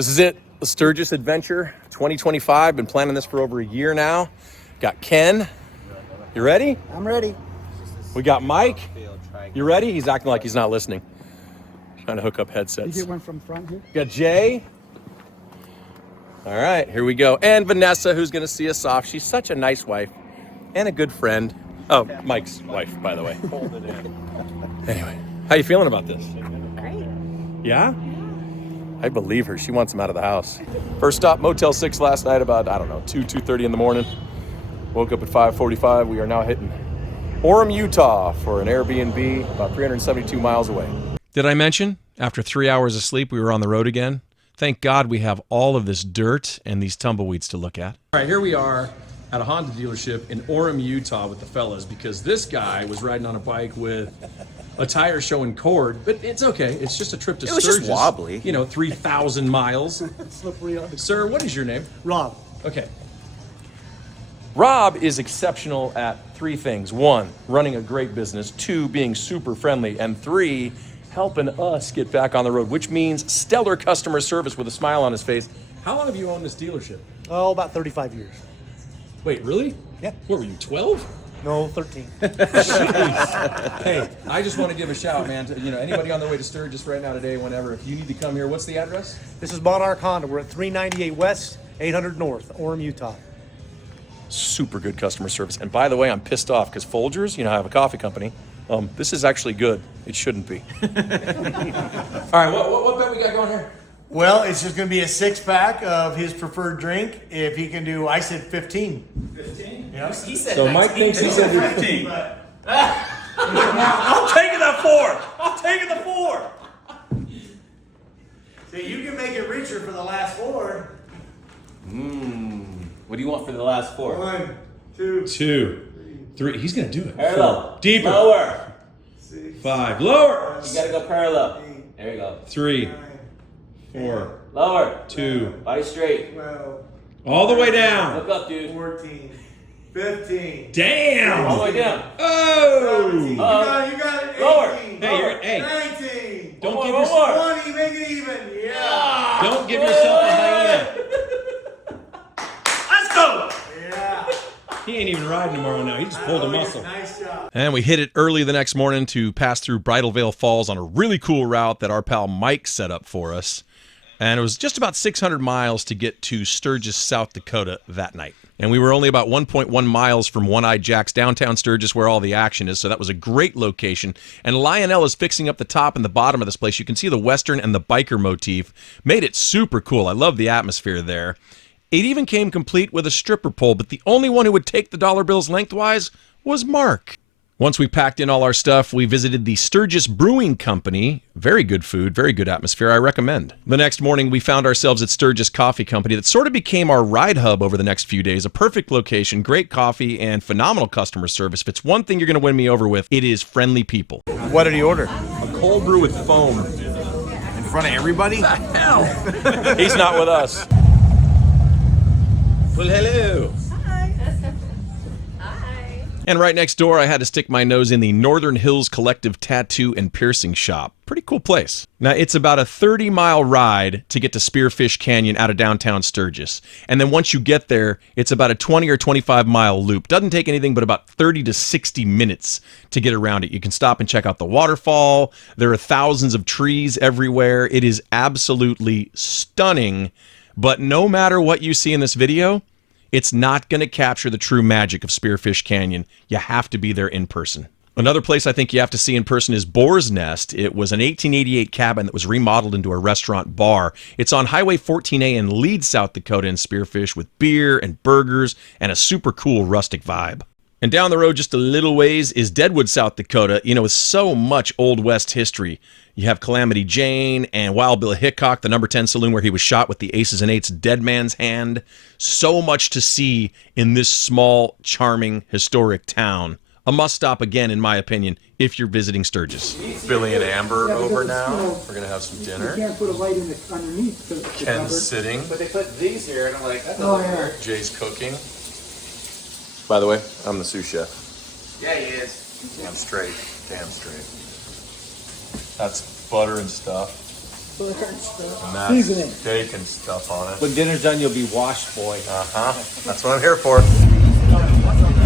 This is it, the Sturgis Adventure 2025. Been planning this for over a year now. Got Ken. You ready? I'm ready. We got Mike. You ready? He's acting like he's not listening. Trying to hook up headsets. You get one from front here? Got Jay. All right, here we go. And Vanessa, who's going to see us off. She's such a nice wife and a good friend. Oh, Mike's wife, by the way. Hold it in. Anyway, how you feeling about this? Great. Yeah? I believe her. She wants him out of the house. First stop, Motel 6 last night about, 2:30 in the morning. Woke up at 5:45. We are now hitting Orem, Utah for an Airbnb about 372 miles away. Did I mention, after 3 hours of sleep, we were on the road again? Thank God we have all of this dirt and these tumbleweeds to look at. All right, here we are at a Honda dealership in Orem, Utah with the fellas because this guy was riding on a bike with a tire showing cord, but it's okay. It's just a trip to Sturgis. It was just wobbly. 3,000 miles. Slippery on. Sir, what is your name? Rob. Okay. Rob is exceptional at three things. One, running a great business. Two, being super friendly. And three, helping us get back on the road, which means stellar customer service with a smile on his face. How long have you owned this dealership? Oh, about 35 years. Wait, really? Yeah. What were you, 12? No, 13. Jeez. Hey, I just want to give a shout, man, to anybody on their way to Sturgis right now today, whenever. If you need to come here, what's the address? This is Monarch Honda. We're at 398 West, 800 North, Orem, Utah. Super good customer service. And by the way, I'm pissed off because Folgers, I have a coffee company. This is actually good. It shouldn't be. All right, what bet we got going here? Well, it's just going to be a 6-pack of his preferred drink. If he can do, I said 15. 15? Yeah. He said So 19. Mike thinks he said 15. I'm taking the 4. I'm taking the 4. See, you can make it richer for the last 4. What do you want for the last 4? 1, 2, 2, 3. He's going to do it. Parallel. 4. Deeper. Lower. 6, 5. Lower. You gotta go parallel. There you go. 3, 9, 4, Lower. 2. Body straight. 12, All the way down. Look up, dude. 14, 15. All Damn. the way down. Oh. 17. You got it. 18. Lower. Hey, 19. don't give One yourself. more. 20. Make it even. Yeah. Don't give yourself a hyena. Let's go. Yeah. He ain't even riding tomorrow now. He just pulled a muscle. Nice job. And we hit it early the next morning to pass through Bridal Veil Falls on a really cool route that our pal Mike set up for us. And it was just about 600 miles to get to Sturgis, South Dakota that night. And we were only about 1.1 miles from One-Eyed Jack's downtown Sturgis where all the action is, so that was a great location. And Lionel is fixing up the top and the bottom of this place. You can see the Western and the biker motif. Made it super cool. I love the atmosphere there. It even came complete with a stripper pole, but the only one who would take the dollar bills lengthwise was Mark. Once we packed in all our stuff, we visited the Sturgis Brewing Company. Very good food, very good atmosphere, I recommend. The next morning, we found ourselves at Sturgis Coffee Company that sort of became our ride hub over the next few days. A perfect location, great coffee, and phenomenal customer service. If it's one thing you're going to win me over with, it is friendly people. What did he order? A cold brew with foam. In front of everybody? Hell! He's not with us. Well, hello. Hi. Hi. And right next door, I had to stick my nose in the Northern Hills Collective Tattoo and Piercing Shop. Pretty cool place. Now, it's about a 30-mile ride to get to Spearfish Canyon out of downtown Sturgis. And then once you get there, it's about a 20 or 25-mile loop. Doesn't take anything but about 30 to 60 minutes to get around it. You can stop and check out the waterfall. There are thousands of trees everywhere. It is absolutely stunning. But no matter what you see in this video, it's not going to capture the true magic of Spearfish Canyon. You have to be there in person. Another place I think you have to see in person is Boar's Nest. It was an 1888 cabin that was remodeled into a restaurant bar. It's on Highway 14A in Leeds, South Dakota in Spearfish with beer and burgers and a super cool rustic vibe. And down the road just a little ways is Deadwood, South Dakota, with so much Old West history. You have Calamity Jane and Wild Bill Hickok, the number 10 saloon where he was shot with the aces and eights dead man's hand. So much to see in this small, charming, historic town. A must-stop again, in my opinion, if you're visiting Sturgis. Billy and Amber over now. We're going to have some dinner. You can't put a light in the underneath. Ken's sitting. But they put these here, and I'm like, that Oh, doesn't yeah. work. Jay's cooking. By the way, I'm the sous chef. Yeah, he is. Damn straight. Damn straight. That's butter and stuff. And that's Seasoning. steak and stuff on it. When dinner's done, you'll be washed, boy. That's what I'm here for.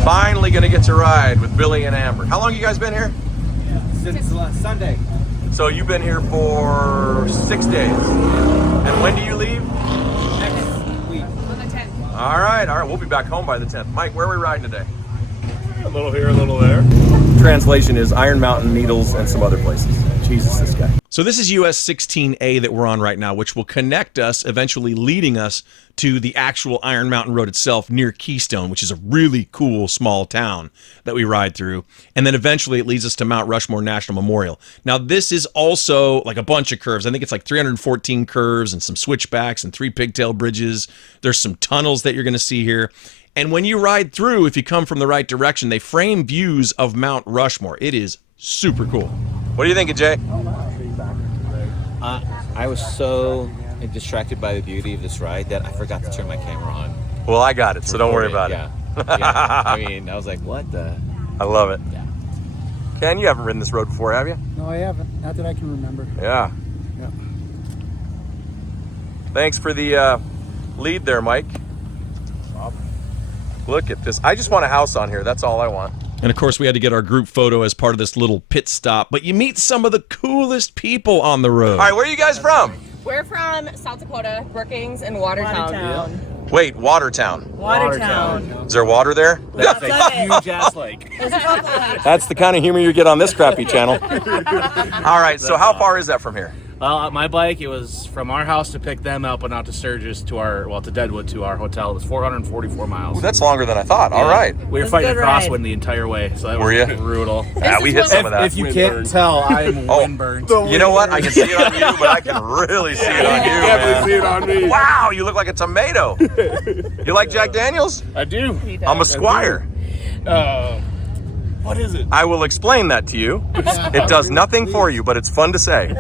Finally gonna get to ride with Billy and Amber. How long you guys been here? Since last Sunday. So you've been here for 6 days. And when do you leave? Next week. On the 10th. All right, we'll be back home by the 10th. Mike, where are we riding today? A little here, a little there. Translation is Iron Mountain, Needles, and some other places. Jesus, this guy. So this is US 16A that we're on right now, which will connect us, eventually leading us to the actual Iron Mountain Road itself near Keystone, which is a really cool small town that we ride through. And then eventually it leads us to Mount Rushmore National Memorial. Now this is also like a bunch of curves. I think it's like 314 curves and some switchbacks and 3 pigtail bridges. There's some tunnels that you're going to see here. And when you ride through, if you come from the right direction, they frame views of Mount Rushmore. It is super cool. What do you think, Jay? I was so distracted by the beauty of this ride that I forgot to turn my camera on. Well, I got it, so don't worry about Yeah. Yeah. I mean, I was like, what the? it. I love it. Yeah. Ken, you haven't ridden this road before, have you? No, I haven't. Not that I can remember. Yeah. Yeah. Thanks for the lead there, Mike. Look at this. I just want a house on here. That's all I want. And of course, we had to get our group photo as part of this little pit stop. But you meet some of the coolest people on the road. All right, where are you guys from? We're from South Dakota, Brookings, and Watertown. Wait, Watertown. Watertown. Is there water there? That's a huge ass lake. That's the kind of humor you get on this crappy channel. All right, so how far is that from here? Well, my bike, it was from our house to pick them up and out to Sturgis to to Deadwood to our hotel. It was 444 miles. Ooh, that's longer than I thought. All right. We were fighting a crosswind the entire way, so that Were was ya? brutal. Yeah, we hit some of that. If you can't tell, I'm windburned. You know what? I can see it on you, but I can really see it on you, man. See it on me. Wow, you look like a tomato. You like Jack Daniels? I do. I'm a Squire. What is it? I will explain that to you. It does nothing for you, but it's fun to say.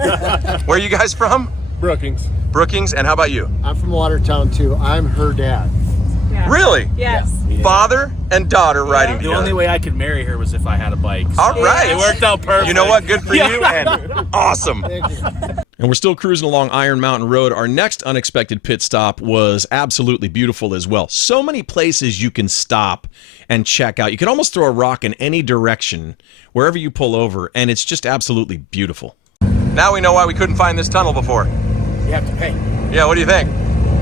Where are you guys from? Brookings. Brookings, and how about you? I'm from Watertown too. I'm her dad. Yeah. Really? Yes. Father and daughter riding The together. only way I could marry her was if I had a bike. So All right. it worked out perfect. You know what? Good for you and awesome. Thank you. And we're still cruising along Iron Mountain Road. Our next unexpected pit stop was absolutely beautiful as well. So many places you can stop and check out. You can almost throw a rock in any direction, wherever you pull over, and it's just absolutely beautiful. Now we know why we couldn't find this tunnel before. You have to pay. Yeah, what do you think?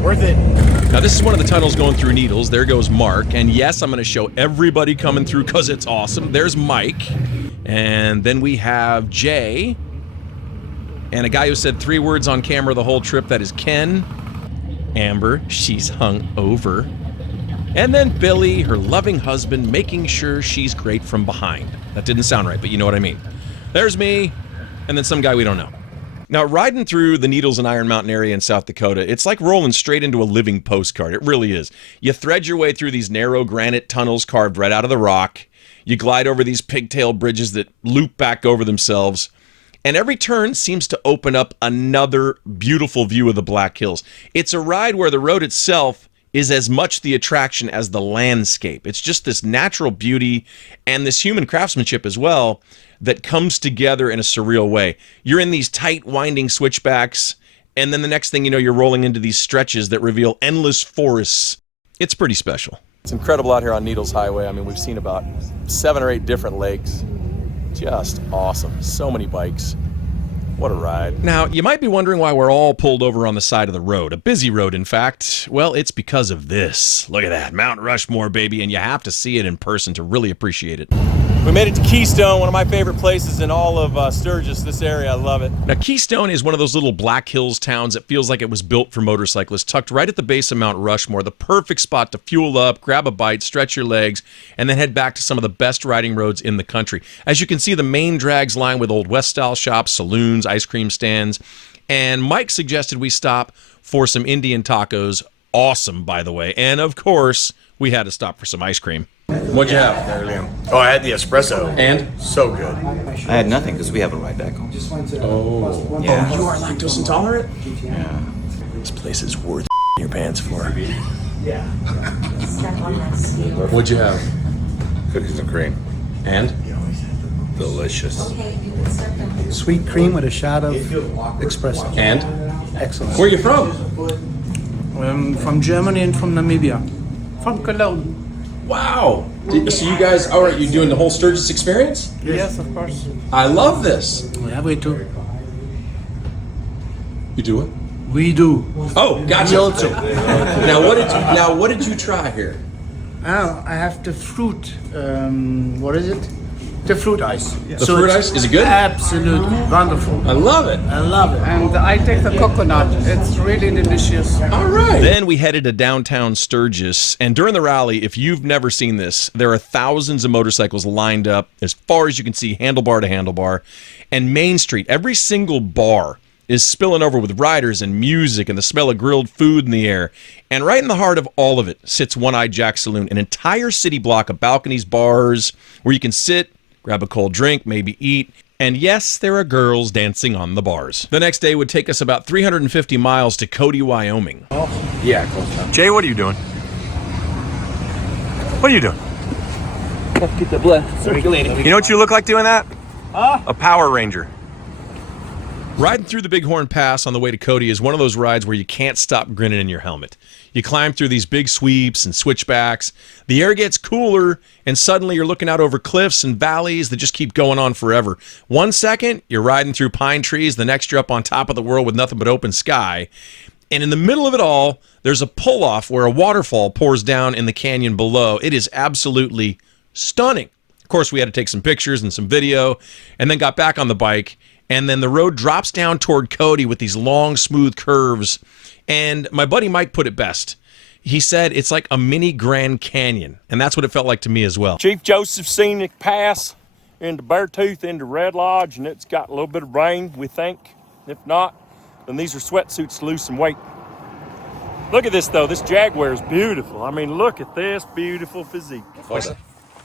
Worth it. Now this is one of the tunnels going through Needles. There goes Mark, and yes, I'm going to show everybody coming through because it's awesome. There's Mike, and then we have Jay, and a guy who said 3 words on camera the whole trip. That is Ken. Amber, she's hung over. And then Billy, her loving husband, making sure she's great from behind. That didn't sound right, but you know what I mean. There's me, and then some guy we don't know. Now, riding through the Needles and Iron Mountain area in South Dakota, it's like rolling straight into a living postcard. It really is. You thread your way through these narrow granite tunnels carved right out of the rock. You glide over these pigtail bridges that loop back over themselves. And every turn seems to open up another beautiful view of the Black Hills. It's a ride where the road itself is as much the attraction as the landscape. It's just this natural beauty and this human craftsmanship as well that comes together in a surreal way. You're in these tight, winding switchbacks, and then the next thing you know, you're rolling into these stretches that reveal endless forests. It's pretty special. It's incredible out here on Needles Highway. I mean, we've seen about 7 or 8 different lakes. Just awesome. So many bikes. What a ride. Now, you might be wondering why we're all pulled over on the side of the road. A busy road, in fact. Well, it's because of this. Look at that. Mount Rushmore, baby, and you have to see it in person to really appreciate it. We made it to Keystone, one of my favorite places in all of Sturgis, this area. I love it. Now, Keystone is one of those little Black Hills towns that feels like it was built for motorcyclists, tucked right at the base of Mount Rushmore, the perfect spot to fuel up, grab a bite, stretch your legs, and then head back to some of the best riding roads in the country. As you can see, the main drag's lined with Old West-style shops, saloons, ice cream stands, and Mike suggested we stop for some Indian tacos. Awesome, by the way. And, of course, we had to stop for some ice cream. What'd you have? Oh, I had the espresso. And? So good. I had nothing because we have a ride back home. Oh. Yeah. Oh, you are lactose intolerant? Yeah. This place is worth your pants for. What'd you have? Cookies and cream. And? delicious. Sweet cream with a shot of espresso. And Excellent. where are you from? From Germany and from Namibia. From Cologne. Wow. So you guys, all right, you're doing the whole Sturgis experience? Yes, of course. I love this. Yeah, we do. You do it? We do. Oh, gotcha. We also. Now what did you try here? Oh, I have the fruit. What is it? The fruit ice. The fruit it's ice? Is it good? Absolutely wonderful. I love it. I love it. And I take the coconut. It's really delicious. All right. Then we headed to downtown Sturgis, and during the rally, if you've never seen this, there are thousands of motorcycles lined up as far as you can see, handlebar to handlebar. And Main Street, every single bar is spilling over with riders and music and the smell of grilled food in the air. And right in the heart of all of it sits One-Eyed Jack Saloon, an entire city block of balconies, bars, where you can sit, grab a cold drink, maybe eat. And yes, there are girls dancing on the bars. The next day would take us about 350 miles to Cody, Wyoming. Yeah, close enough. Jay, what are you doing? What are you doing? Let's get the blood circulating. You know what you look like doing that? A Power Ranger. Riding through the Bighorn Pass on the way to Cody is one of those rides where you can't stop grinning in your helmet. You climb through these big sweeps and switchbacks. The air gets cooler, and suddenly you're looking out over cliffs and valleys that just keep going on forever. 1 second, you're riding through pine trees. The next, you're up on top of the world with nothing but open sky. And in the middle of it all, there's a pull-off where a waterfall pours down in the canyon below. It is absolutely stunning. Of course, we had to take some pictures and some video, and then got back on the bike. And then the road drops down toward Cody with these long, smooth curves. And my buddy Mike put it best. He said it's like a mini Grand Canyon. And that's what it felt like to me as well. Chief Joseph Scenic Pass into Beartooth into Red Lodge, and it's got a little bit of rain, we think. If not, then these are sweatsuits to lose some weight. Look at this, though. This Jaguar is beautiful. I mean, look at this beautiful physique. What'd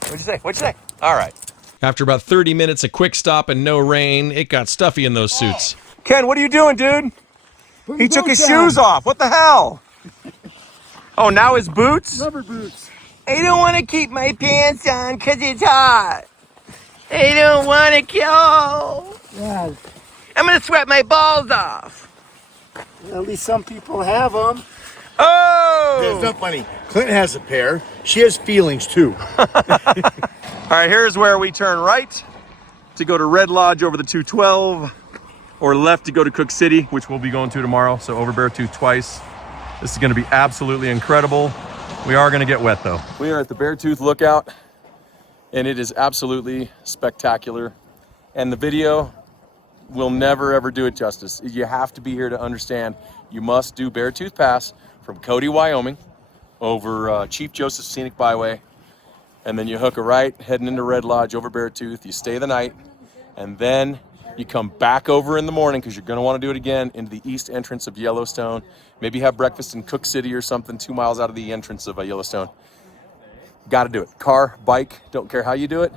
What'd you say? What'd you say? All right. After about 30 minutes, a quick stop and no rain, it got stuffy in those suits. Ken, what are you doing, dude? He took his shoes off. What the hell? Oh, now his boots? Rubber boots. I don't want to keep my pants on because it's hot. I don't want to go. Yeah. I'm going to sweat my balls off. At least some people have them. Oh! It's not funny. Clinton has a pair. She has feelings too. All right, here's where we turn right to go to Red Lodge over the 212, or left to go to Cook City, which we'll be going to tomorrow, so over Beartooth twice. This is going to be absolutely incredible. We are going to get wet, though. We are at the Beartooth Lookout, and it is absolutely spectacular. And the video will never, ever do it justice. You have to be here to understand. You must do Beartooth Pass from Cody, Wyoming, over Chief Joseph Scenic Byway, and then you hook a right, heading into Red Lodge over Beartooth. You stay the night, and then you come back over in the morning, because you're going to want to do it again, into the east entrance of Yellowstone. Maybe have breakfast in Cook City or something, 2 miles out of the entrance of Yellowstone. Got to do it. Car, bike, don't care how you do it.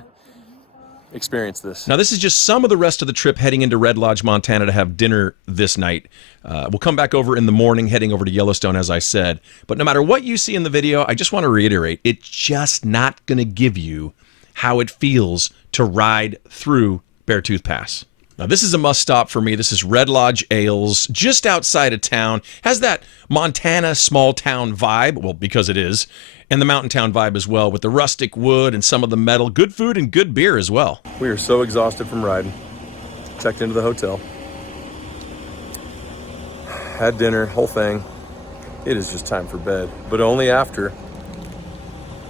Experience this. Now, this is just some of the rest of the trip heading into Red Lodge, Montana to have dinner this night. We'll come back over in the morning, heading over to Yellowstone, as I said. But no matter what you see in the video, I just want to reiterate, it's just not going to give you how it feels to ride through Beartooth Pass. Now, this is a must stop for me. This is Red Lodge Ales, just outside of town. Has that Montana small town vibe, well, because it is, and the mountain town vibe as well, with the rustic wood and some of the metal. Good food and good beer as well. We are so exhausted from riding. Checked into the hotel. Had dinner, whole thing. It is just time for bed, but only after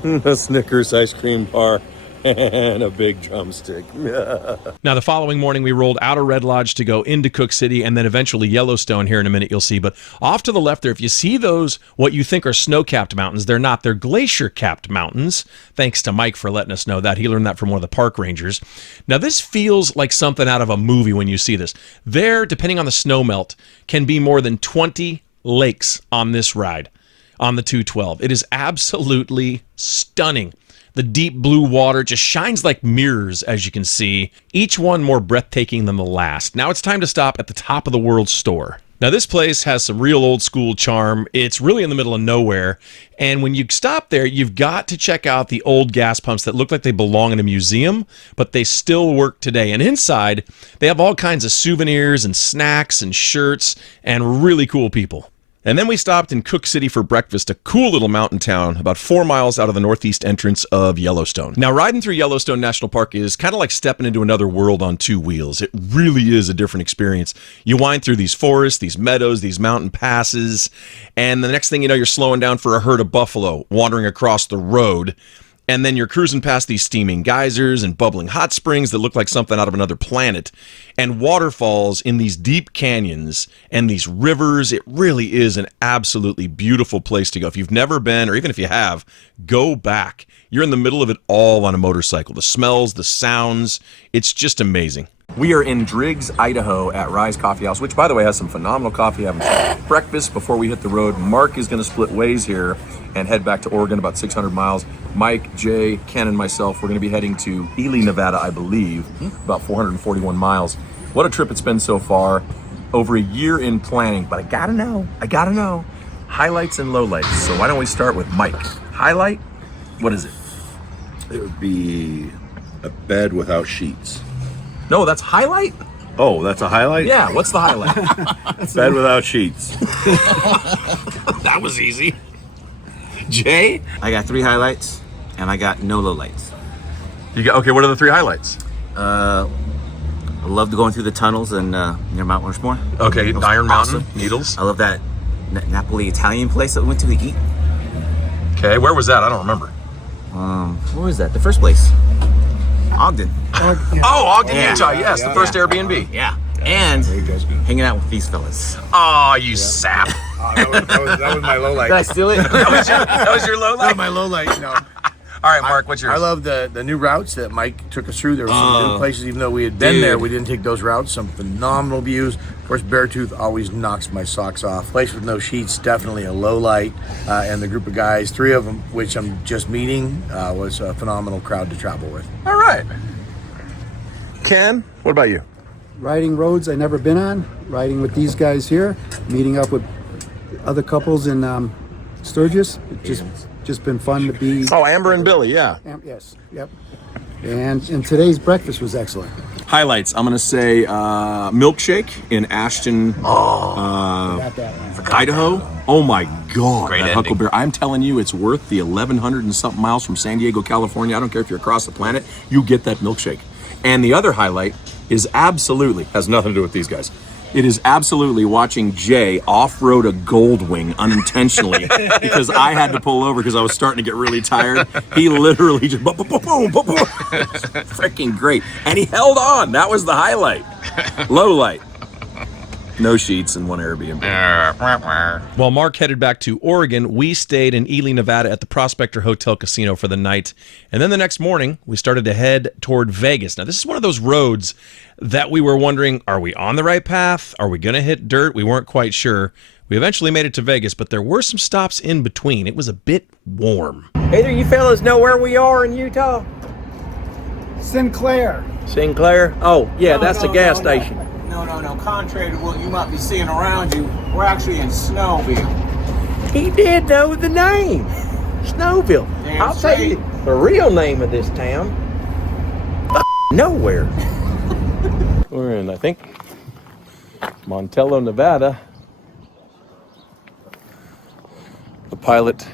a Snickers ice cream bar and a big drumstick. Now, the following morning, we rolled out of Red Lodge to go into Cook City and then eventually Yellowstone. Here in a minute, you'll see. But off to the left there, if you see those, what you think are snow-capped mountains, they're not. They're glacier-capped mountains. Thanks to Mike for letting us know that. He learned that from one of the park rangers. Now, this feels like something out of a movie when you see this. There, depending on the snow melt, can be more than 20 lakes on this ride, on the 212. It is absolutely stunning. The deep blue water just shines like mirrors, as you can see, each one more breathtaking than the last. Now it's time to stop at the Top of the World store. Now, this place has some real old school charm. It's really in the middle of nowhere. And when you stop there, you've got to check out the old gas pumps that look like they belong in a museum, but they still work today. And inside, they have all kinds of souvenirs and snacks and shirts and really cool people. And then we stopped in Cook City for breakfast, a cool little mountain town about 4 miles out of the northeast entrance of Yellowstone. Now, riding through Yellowstone National Park is kind of like stepping into another world on two wheels. It really is a different experience. You wind through these forests, these meadows, these mountain passes, and the next thing you know, you're slowing down for a herd of buffalo wandering across the road. And then you're cruising past these steaming geysers and bubbling hot springs that look like something out of another planet, and waterfalls in these deep canyons and these rivers. It really is an absolutely beautiful place to go. If you've never been, or even if you have, go back. You're in the middle of it all on a motorcycle. The smells, the sounds, it's just amazing. We are in Driggs, Idaho at Rise Coffee House, which, by the way, has some phenomenal coffee. Having breakfast before we hit the road. Mark is going to split ways here and head back to Oregon, about 600 miles. Mike, Jay, Ken, and myself, we're going to be heading to Ely, Nevada, I believe, about 441 miles. What a trip it's been so far. Over a year in planning, but I gotta know, highlights and lowlights. So why don't we start with Mike? Highlight, what is it? It would be a bed without sheets. No, that's highlight? Oh, that's a highlight? Yeah, what's the highlight? Bed without sheets. That was easy. Jay? I got 3 highlights, and I got no lowlights. You got, okay, what are the 3 highlights? I loved going through the tunnels and near Mount Rushmore. Okay, Iron Mountain, awesome. Needles. I love that Napoli Italian place that we went to eat. Okay, where was that? I don't remember. Where was that? The first place? Ogden. Oh, Ogden, Utah, yes, the first Airbnb. Yeah. And hanging out with these fellas. Oh, you sap. That was my low light. Did I steal it? That was your low light? My low light, no. All right, Mark, what's yours? I love the new routes that Mike took us through. There were some new places, even though we had been there, we didn't take those routes. Some phenomenal views. Of course, Beartooth always knocks my socks off. Place with no sheets, definitely a low light. And the group of guys, 3 of them, which I'm just meeting, was a phenomenal crowd to travel with. All right. Ken, what about you? Riding roads I never been on, riding with these guys here, meeting up with other couples in Sturgis. It's just been fun to be. Oh, Amber and Billy, yeah. Yes, yep. And today's breakfast was excellent. Highlights, I'm going to say milkshake in Ashton, Idaho. Oh my God, Great that ending. Huckleberry. I'm telling you, it's worth the 1,100 and something miles from San Diego, California. I don't care if you're across the planet, you get that milkshake. And the other highlight is absolutely, has nothing to do with these guys. It is absolutely watching Jay off-road a Goldwing unintentionally because I had to pull over because I was starting to get really tired. He literally just boom, boom, boom, boom, boom, boom. Freaking great. And he held on. That was the highlight. Low light. No sheets and 1 Airbnb. While Mark headed back to Oregon, we stayed in Ely, Nevada at the Prospector Hotel Casino for the night. And then the next morning, we started to head toward Vegas. Now, this is one of those roads that we were wondering, are we on the right path? Are we going to hit dirt? We weren't quite sure. We eventually made it to Vegas, but there were some stops in between. It was a bit warm. Either you fellas know where we are in Utah? Sinclair. Sinclair? Oh, yeah, that's the gas station. No. Contrary to what you might be seeing around you, we're actually in Snowville. He did know the name. Snowville. Damn I'll tell straight. you the real name of this town. Nowhere. We're in, I think, Montello, Nevada. The Pilot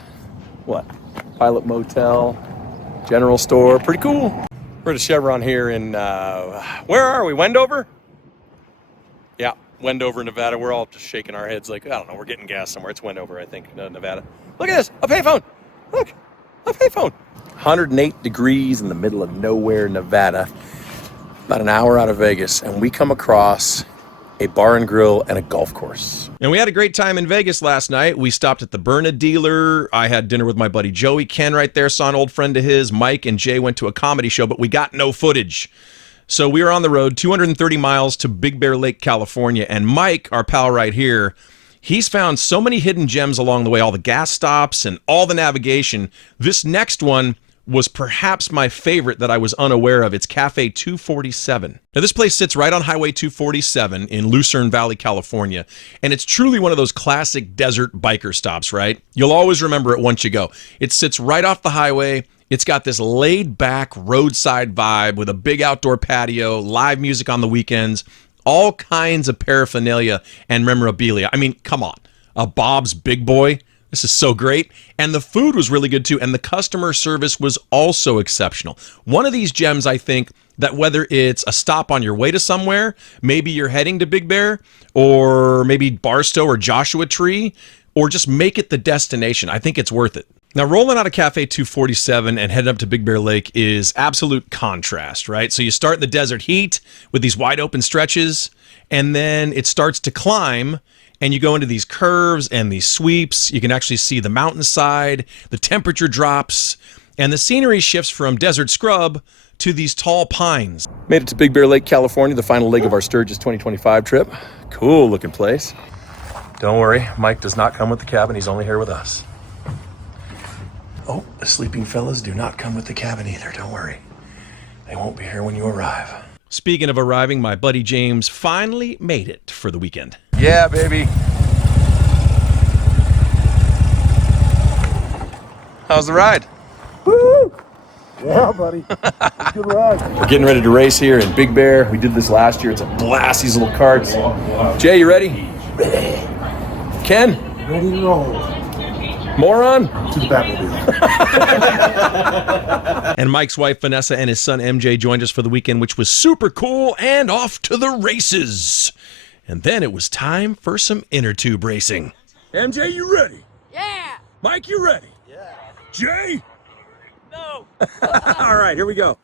Motel, general store, pretty cool. We're at a Chevron here in, where are we, Wendover? Yeah, Wendover, Nevada. We're all just shaking our heads like, I don't know, we're getting gas somewhere. It's Wendover, I think, Nevada. Look at this, a payphone. Look, a payphone. 108 degrees in the middle of nowhere, Nevada. About an hour out of Vegas, and we come across a bar and grill and a golf course. And we had a great time in Vegas last night. We stopped at the Berna dealer. I had dinner with my buddy Joey. Ken right there saw an old friend of his. Mike and Jay went to a comedy show, but we got no footage. So we were on the road 230 miles to Big Bear Lake, California. And Mike, our pal right here, he's found so many hidden gems along the way, all the gas stops and all the navigation. This next one was perhaps my favorite that I was unaware of. It's Cafe 247. Now, this place sits right on Highway 247 in Lucerne Valley, California, and it's truly one of those classic desert biker stops, right? You'll always remember it once you go. It sits right off the highway. It's got this laid-back roadside vibe with a big outdoor patio, live music on the weekends, all kinds of paraphernalia and memorabilia. I mean, come on. A Bob's Big Boy. This is so great. And the food was really good too, and the customer service was also exceptional. One of these gems, I think, that whether it's a stop on your way to somewhere, maybe you're heading to Big Bear, or maybe Barstow or Joshua Tree, or just make it the destination, I think it's worth it. Now, rolling out of Cafe 247 and heading up to Big Bear Lake is absolute contrast, right? So you start in the desert heat with these wide open stretches, and then it starts to climb, and you go into these curves and these sweeps. You can actually see the mountainside, the temperature drops, and the scenery shifts from desert scrub to these tall pines. Made it to Big Bear Lake, California, the final leg of our Sturgis 2025 trip. Cool looking place. Don't worry, Mike does not come with the cabin. He's only here with us. Oh, the sleeping fellas do not come with the cabin either. Don't worry. They won't be here when you arrive. Speaking of arriving, my buddy James finally made it for the weekend. Yeah, baby. How's the ride? Woo! Yeah, buddy. Good ride. We're getting ready to race here in Big Bear. We did this last year. It's a blast, these little carts. Jay, you ready? Ready. Ken? Ready to roll. Moron? To the Batmobile. And Mike's wife, Vanessa, and his son, MJ, joined us for the weekend, which was super cool, and off to the races. And then it was time for some inner tube racing. MJ, you ready? Yeah. Mike, you ready? Yeah. Jay? No. All right, here we go.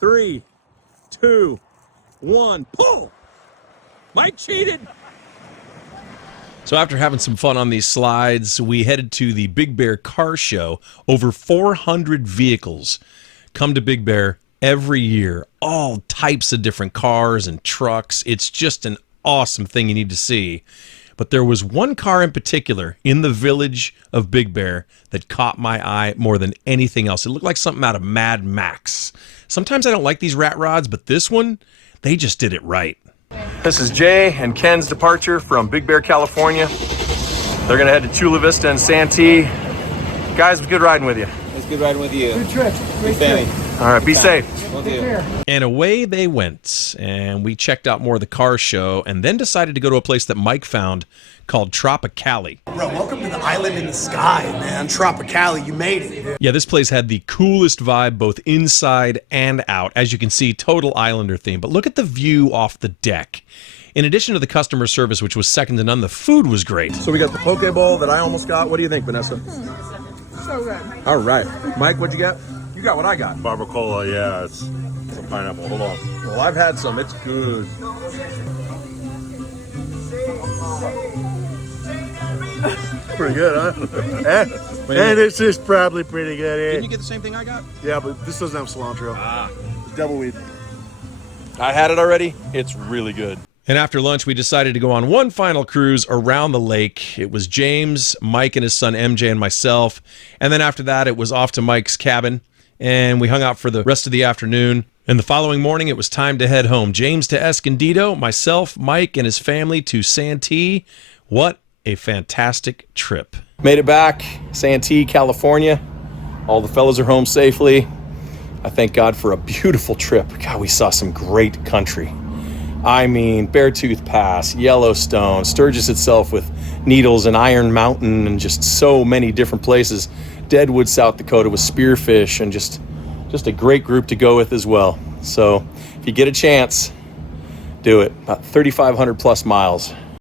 3, 2, 1, pull! Mike cheated. So after having some fun on these slides, we headed to the Big Bear Car Show. Over 400 vehicles come to Big Bear every year. All types of different cars and trucks. It's just an awesome thing you need to see. But there was one car in particular in the village of Big Bear that caught my eye more than anything else. It looked like something out of Mad Max. Sometimes I don't like these rat rods, but this one, they just did it right. This is Jay and Ken's departure from Big Bear, California. They're going to head to Chula Vista and Santee. Guys, it was good riding with you. It's good riding with you. Good trip. Great trip. All right, be safe. We'll do. And away they went, and we checked out more of the car show, and then decided to go to a place that Mike found called Tropicali. Bro, welcome to the island in the sky, man. Tropicali, you made it. Yeah, this place had the coolest vibe both inside and out. As you can see, total Islander theme. But look at the view off the deck. In addition to the customer service, which was second to none, the food was great. So we got the poke bowl that I almost got. What do you think, Vanessa? So good. All right. Mike, what'd you get? You got what I got. Barbacoa, yeah, it's some pineapple. Hold on. Well, I've had some. It's good. Pretty good, huh? And this is probably pretty good. Didn't you get the same thing I got? Yeah, but this doesn't have cilantro. Double weed. I had it already. It's really good. And after lunch, we decided to go on one final cruise around the lake. It was James, Mike, and his son MJ, and myself. And then after that, it was off to Mike's cabin, and we hung out for the rest of the afternoon. And the following morning, it was time to head home. James to Escondido, myself, Mike, and his family to Santee. What a fantastic trip. Made it back, Santee, California. All the fellas are home safely. I thank God for a beautiful trip. God, we saw some great country. I mean, Beartooth Pass, Yellowstone, Sturgis itself with Needles and Iron Mountain, and just so many different places. Deadwood, South Dakota with Spearfish, and just a great group to go with as well. So if you get a chance, do it. About 3,500 plus miles.